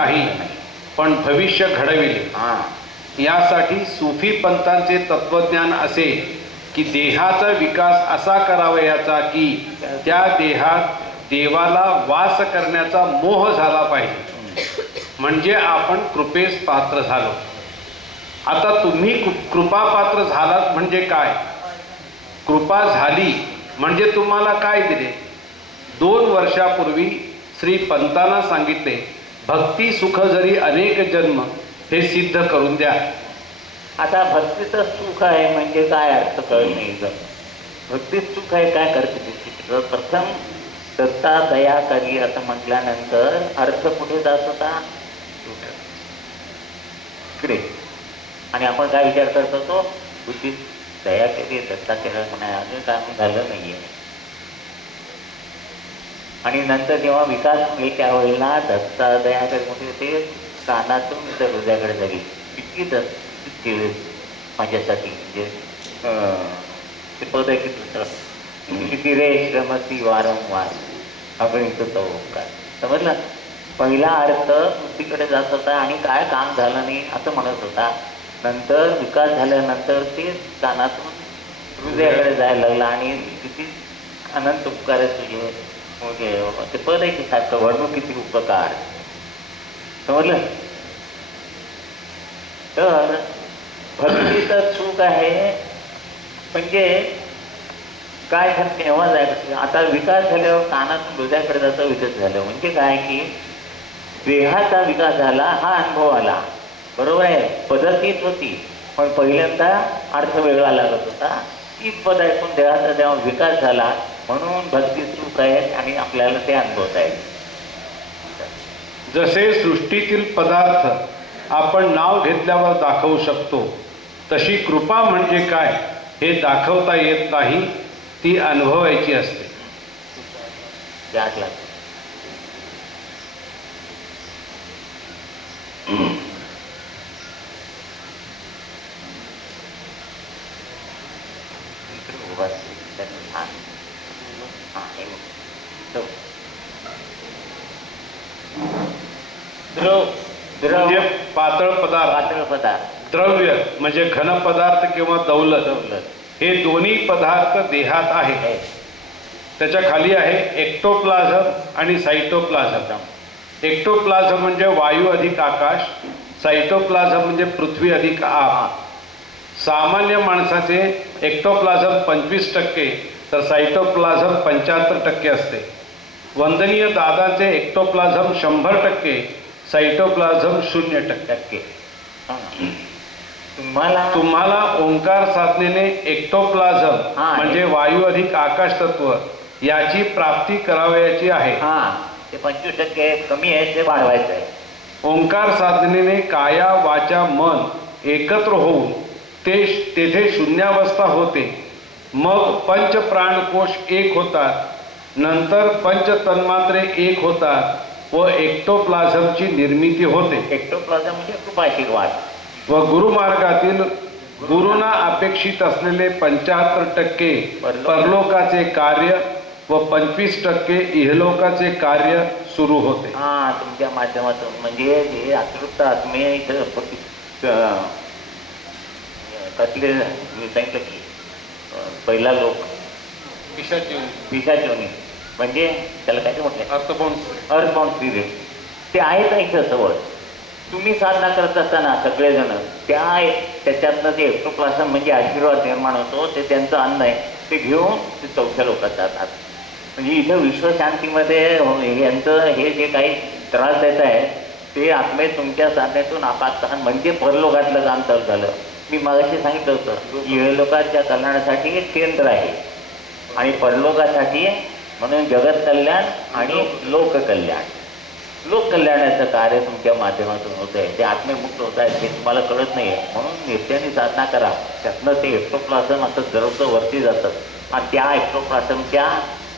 नाही. पण भविष्य घडविले. यासाठी सुफी पंथांचे तत्वज्ञान असे की देहाचा विकास असा करावयाचा की त्या देहात देवाला वास करण्याचा मोह झाला पाहिजे. म्हणजे आपण कृपेस पात्र झालो. आता तुम्ही कृ- कृपापात्र झालात म्हणजे काय? कृपा झाली म्हणजे तुम्हाला काय दिले? दोन वर्षापूर्वी श्री पंतांना सांगितले भक्ती सुख जरी अनेक जन्म हे सिद्ध करून द्या. आता भक्तीचं सुख आहे म्हणजे काय अर्थ कळत नाही इथं. सुख आहे काय करते प्रथम दत्ता दया करी असं म्हटल्यानंतर अर्थ कुठे जात होता? इकडे. आणि आपण काय विचार करत होतो? बुद्धी दया केली दत्ता केलं म्हणा अजून काय झालं नाहीये. आणि नंतर जेव्हा विकास होईल त्यावेळेला दत्ता दया करी म्हणजे ते कानातून इथं हृदयाकडे झाली किती दत्त केले माझ्यासाठी म्हणजे ते पद आहे की दुसरं. किती रे श्रमती वारंवार. इथं तो ओंकार समजलं? पहिला अर्थ बुद्धीकडे जात होता आणि काय काम झालं नाही असं म्हणत होता. नंतर विकास झाल्यानंतर ते कानातून हृदयाकडे जायला लागला आणि किती अनंत उपकार आहे तुझे. म्हणजे ते पद आहे की सारखं वर्णू किती उपकार समजलं? तर भक्तीचं चूक आहे म्हणजे काय झालं आवाज आहे आता विकास झाल्यावर कानातून हृदयाकडे जाता विकास झालं. म्हणजे काय की देहाचा विकास झाला हा अनुभव आला. बरोबर आहे? पद्धतीच होती. पण पहिल्यांदा अर्थ वेगळा लागत होता. तीच पद ऐकून देहाचा जेव्हा विकास झाला म्हणून भक्ती सुख आहे आणि आपल्याला ते अनुभवता येईल. जसे सृष्टीतील पदार्थ आपण नाव घेतल्यावर दाखवू शकतो तशी कृपा म्हणजे काय हे दाखवता येत नाही ती अनुभवायची असते. लागतं इकडे उभा असेल, त्याचं छान. हा, हे बघ. तो. द्रव द्रव म्हणजे पातळ पदार्थ. द्रव्य म्हणजे घन पदार्थ किंवा दौलत दौलत हे दोन्ही पदार्थ देहात आहे. त्याच्याखाली आहे एक्टोप्लाझम आणि सायटोप्लाझम एक्टोप्लाझम म्हणजे वायू अधिक आकाश सायटोप्लाझम म्हणजे पृथ्वी अधिक आप सामान्य माणसाचे एक्टोप्लाझम पंचवीस टक्के तर सायटोप्लाझम पंच्याहत्तर टक्के असते. वंदनीय दादाचे एक्टोप्लाझम शंभर टक्के सायटोप्लाझम शून्य टक्के टक्के. तुम्हाला तुम्हाला ओंकार साधनेने एक्टोप्लाझम हा. म्हणजे वायू अधिक आकाश तत्व याची प्राप्ती करावयाची आहे हा ते पंचवीस टक्के कमी आहे ते वाढवायचं आहे ओंकार साधनेने काया वाचा मन एकत्र होऊन ते तेथे शून्यावस्था होते मग पंच प्राणकोश एक होतात नंतर पंच तन्मात्रे एक होतात व एक्टोप्लाझमची निर्मिती होते. एक्टोप्लाझम म्हणजे खूप आशीर्वाद व गुरुमार्गातील गुरुना अपेक्षित असलेले पंच्याहत्तर टक्के परलोकाचे कार्य व पंचवीस टक्के इहलोकाचे कार्य सुरू होते. हा तुमच्या माध्यमातून. म्हणजे हे अतृप्त आत्मे कसले मी सांगितलं की पहिला लोक पिशाचोनी. म्हणजे त्याला काय ते म्हटलं अर्थपूर्ण अर्थबाउंड स्पिरिट ते आहेत इथं जवळ. तुम्ही साधना करत असताना सगळेजण त्या त्याच्यातनं ते एक्टोप्लाझम म्हणजे आशीर्वाद निर्माण होतो ते त्यांचं अन्न आहे ते घेऊन ते चौथ्या लोकात जातात. म्हणजे इथं विश्वशांतीमध्ये यांचं हे जे काही त्रास देत आहे ते आत्मे तुमच्या साधनेतून आपातकान म्हणजे परलोकातलं काम चालू झालं. मी मागाशी सांगितलं होतं लोकांच्या कल्याणासाठी एक केंद्र आहे. आणि परलोकासाठी म्हणून जगत कल्याण आणि लोककल्याण. लोककल्याणाचं कार्य तुमच्या माध्यमातून होत आहे ते आत्ममुक्त होत आहे ते तुम्हाला कळत नाही आहे म्हणून नित्याने साधना करा. त्यातनं ते एक्टोप्लाझम असं जरवतं वरती जातं. आणि त्या एक्टोप्लाझमच्या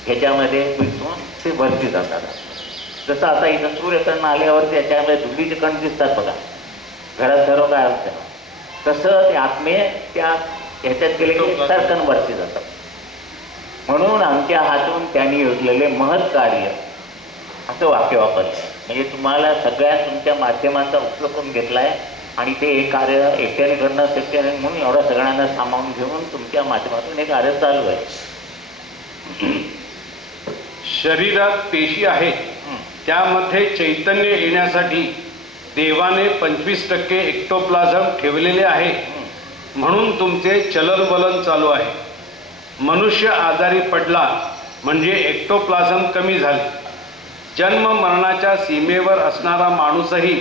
ह्याच्यामध्ये मिसळून ते वरती जातात. जसं आता इथं सूर्यकर्ण आल्यावर त्याच्यामध्ये धुळीचे कण दिसतात बघा. घरात सर्व काय असतं तसं ते आत्मे त्या ह्याच्यात गेले की सरकन वरती जातात. म्हणून आमच्या हातून त्यांनी योजलेले महत् कार्य असं वाक्य वापरलं. म्हणजे तुम्हाला सगळ्या तुमच्या माध्यमांचा उपयोग करून घेतलाय आणि ते हे कार्य एकट्याने करणं शक्य नाही म्हणून एवढ्या सगळ्यांना सामावून घेऊन तुमच्या माध्यमातून हे कार्य चालू आहे. शरीरात पेशी आहेत. हं. त्यामध्ये चैतन्य येण्यासाठी देवाने पंचवीस टक्के एक्टोप्लाझम ठेवलेले आहे. म्हणून तुमचे चलनवलन चालू आहे. मनुष्य आजारी पडला म्हणजे एक्टोप्लाझम कमी झाले. जन्म मरणाच्या सीमेवर असणारा माणूसही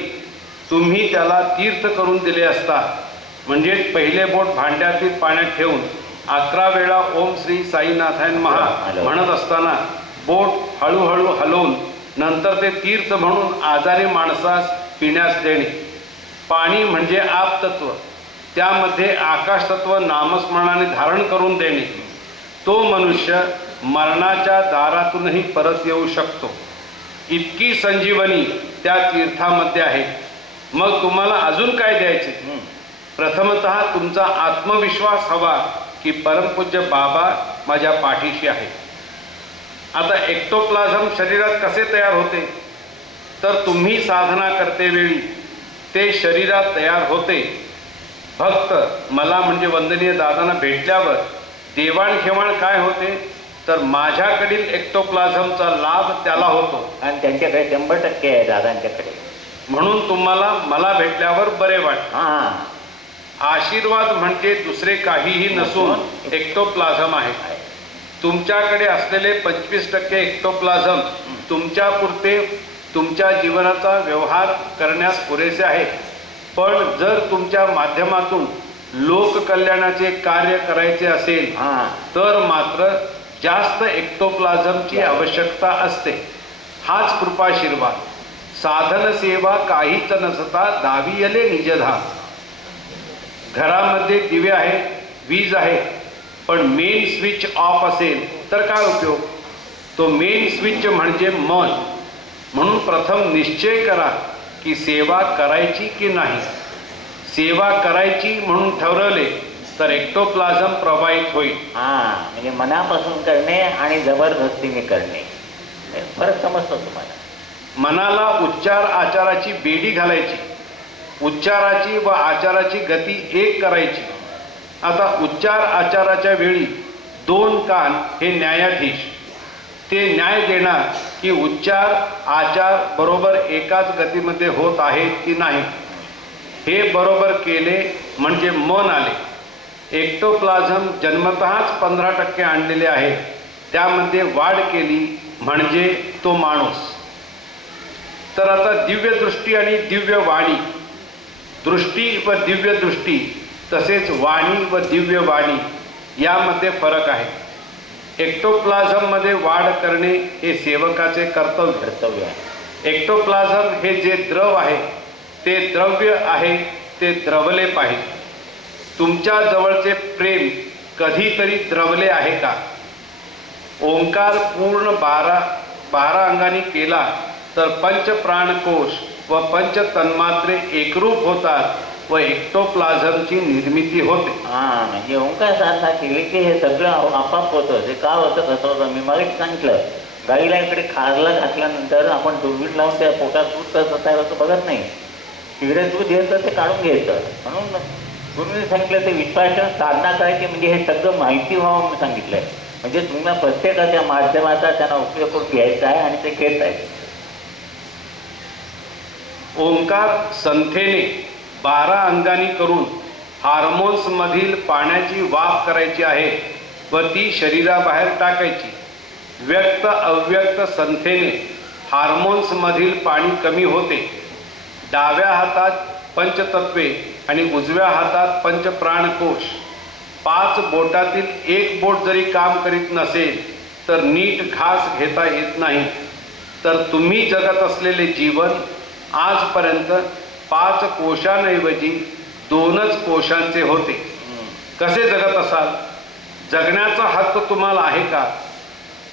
तुम्ही त्याला तीर्थ करून दिले असता. म्हणजे पहिले बोट भांड्यातील पाण्यात ठेवून अकरा वेळा ओम श्री साईनाथायन महा. म्हणत असताना बोट हळूहळू हलवून नंतर ते तीर्थ म्हणून आजारी माणसास पिण्यास देणे. पाणी म्हणजे आपतत्व त्यामध्ये आकाशतत्व नामस्मरणाने धारण करून देणे. तो मनुष्य मरणाच्या दारातूनही परत येऊ शकतो. इतकी संजीवनी त्या तीर्थामध्ये आहे. मग तुम्हाला अजून काय द्यायचे. प्रथमत तुमचा आत्मविश्वास हवा की परमपूज्य बाबा माझ्या पाठीशी आहे. आता एक्टोप्लाझम शरीरात कसे तयार होते? तर तुम्ही साधना करते वेळी ते शरीरात तयार होते. भक्त मला म्हणजे वंदनीय दादांना भेटल्यावर देवाणघेवाण काय होते? तर माझ्याकडील एक्टोप्लाझमचा लाभ त्याला होतो. आणि त्यांच्याकडे शंभर टक्के आहे दादांच्याकडे. म्हणून तुम्हाला मला भेटल्यावर बरे वाटते. हां. आशीर्वाद म्हणजे दुसरे काहीही नसून एक्टोप्लाझम आहे. तुमच्याकडे असलेले पंचवीस टक्के एक्टोप्लाझम तुमच्या पुरते तुमच्या जीवनाचा व्यवहार करण्यास पुरेसे आहे. पण जर तुमच्या माध्यमातून लोककल्याणाचे कार्य करायचे असेल हां. तर मात्र जास्त एक्टोप्लाझमची आवश्यकता असते. हाच कृपाशीर्वाद. साधन सेवा काहीच नसता दावियले निजधा. घरामध्ये दिवे आहेत वीज आहे पण मेन स्विच ऑफ असेल तर काय उपयोग? तो मेन स्विच म्हणजे मन. म्हणून प्रथम निश्चय करा की सेवा करायची की नाही. सेवा करायची म्हणून ठरवले तर एक्टोप्लाझम प्रवाहित होईल. हां म्हणजे मनापासून करणे आणि जबरदस्तीने करणे. फरक समजतो तुम्हाला. मनाला उच्चार आचाराची बेडी घालायची. उच्चाराची व आचाराची गती एक करायची. आता उच्चार आचाराच्या वेळी दोन कान हे न्यायाधीश. ते न्याय देणार की उच्चार आचार बरोबर एकाच गतीमध्ये होत आहेत की नाही. हे बरोबर केले म्हणजे मन आले. एक्टोप्लाझम जन्मतःच पंधरा टक्के आणलेले आहे. त्यामध्ये वाढ केली म्हणजे तो माणूस. तर आता दिव्यदृष्टी आणि दिव्य वाणी. दृष्टी व दिव्यदृष्टी तसेच वाणी व दिव्य वाणी यामध्ये फरक आहे. एक्टोप्लाझममध्ये वाढ करणे हे सेवकाचे कर्तव्य. कर्तव्य आहे एक्टोप्लाझम हे जे द्रव आहे ते द्रव्य आहे ते द्रवले पाहिजे. तुमच्या जवळचे प्रेम कधीतरी द्रवले आहे का? ओंकार पूर्ण बारा बारा अंगाने केला तर पंच प्राणकोश व पंच तन्मात्रे एकरूप होतात व एक्टोप्लाझमची निर्मिती होते. हां म्हणजे ओंकार साधना केली की हे सगळं आपाप होतं. ते का होतं कसं होतं? मी मागे सांगितलं. गाईला इकडे खारला घातल्यानंतर आपण दुर्बीण लावून त्या पोटात दूध कसं तयार होतं बघत नाही. सिगरेट दूध येतं ते काढून घ्यायचं. म्हणून गुरुने सांगितलं ते विश्वासन साधना करायची म्हणजे हे सगळं माहिती व्हावं म्हणून सांगितलंय. म्हणजे तुम्हाला प्रत्येकाच्या माध्यमाचा त्यांना उपयोग करून घ्यायचा आहे आणि ते घेत आहे ओंकार संथेने बारा अंगानी करून हार्मोन्स मधील पाण्याची वाफ करायची आहे व ती शरीराबाहेर टाकायची. व्यक्त अव्यक्त संथेने हार्मोन्स मधील पाणी कमी होते. डाव्या हातात पंचतत्वे आणि उजव्या हातात पंचप्राणकोश. पाच बोटातील एक बोट जरी काम करीत नसेल तर नीट घास घेता येत नाही. तर तुम्ही जगत असलेले जीवन आजपर्यंत पाच कोशांऐवजी दोनच कोशांचे होते. कसे जगत असाल? जगण्याचा हक्क तुम्हाला आहे का?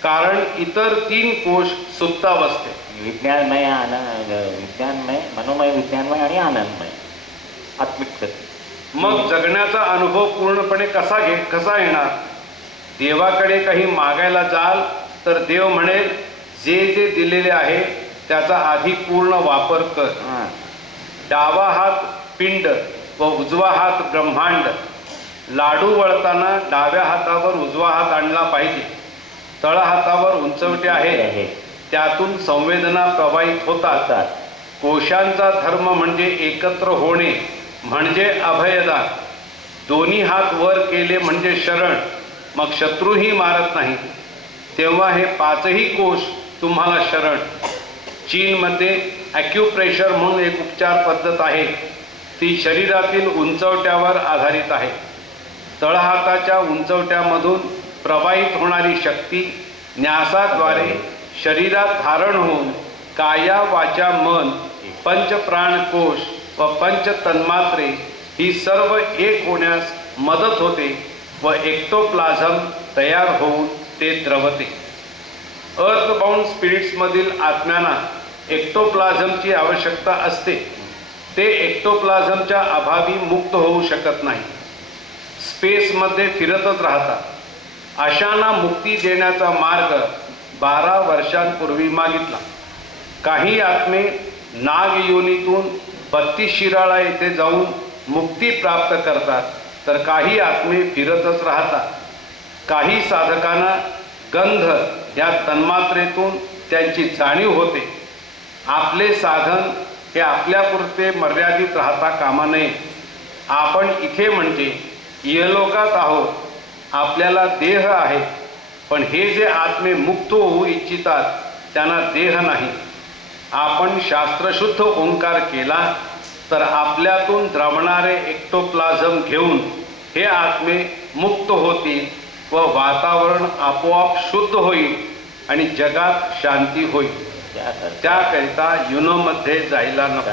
कारण इतर तीन कोश सुप्तावस्थेत. विज्ञानमय आनंद विज्ञानमय मनोमय विज्ञानमय आणि आनंदमय. आत्मिक. मग जगण्याचा अनुभव पूर्णपणे कसा घे कसा येणार? देवाकडे काही मागायला जाल तर देव म्हणेल जे जे दिलेले आहे त्याचा आधी पूर्ण वापर कर. डावा हात पिंड व उजवा हात ब्रह्मांड. लाडू वळताना डाव्या हातावर उजवा हात आणला पाहिजे. तळ हातावर उंचवटे आहे. त्यातून संवेदना प्रवाहित होतात. होतात. कोशांचा धर्म म्हणजे एकत्र होणे म्हणजे अभयदान दोन्ही हात वर केले म्हणजे शरण. मग शत्रूही मारत नाही. तेव्हा हे पाचही कोश तुम्हाला शरण. चीनमध्ये ॲक्युप्रेशर म्हणून एक उपचार पद्धत आहे. ती शरीरातील उंचवट्यावर आधारित आहे. तळहाताच्या उंचवट्यामधून प्रवाहित होणारी शक्ती न्यासाद्वारे शरीरात धारण होऊन काया वाचा मन पंचप्राण कोश व पंच तन्मात्रे ही सर्व एक होण्यास मदत होते व एक्टोप्लाझम तयार होऊन ते द्रवते. अर्थबाउंड स्पिरिट्समधील आत्म्यांना एक्टोप्लाझमची आवश्यकता असते. ते एक्टोप्लाझमच्या अभावी मुक्त होऊ शकत नाही. स्पेसमध्ये फिरतच राहतात. अशांना मुक्ती देण्याचा मार्ग बारा वर्षांपूर्वी मागितला. काही आत्मे नाग योनीतून बत्तीस शिराळा येथे जाऊन मुक्ती प्राप्त करतात तर काही आत्मे फिरतच राहतात. काही साधकांना गंध या तन्मात्रेतून त्यांची जाणीव होते. आपले साधन हे आपल्यापुरते मर्यादित राहता कामा नये. आपण इथे म्हणजे इहलोकात आहोत. आपल्याला देह आहे. पण हे जे आत्मे मुक्त होऊ इच्छितात त्यांना देह नाही. आपण शास्त्रशुद्ध ओंकार केला तर आपल्यातून द्रवणारे एक्टोप्लाझम घेऊन हे आत्मे मुक्त होतील व वातावरण आपोआप शुद्ध होईल आणि जगात शांती होईल. त्याकरता युनोमध्ये जायला नको.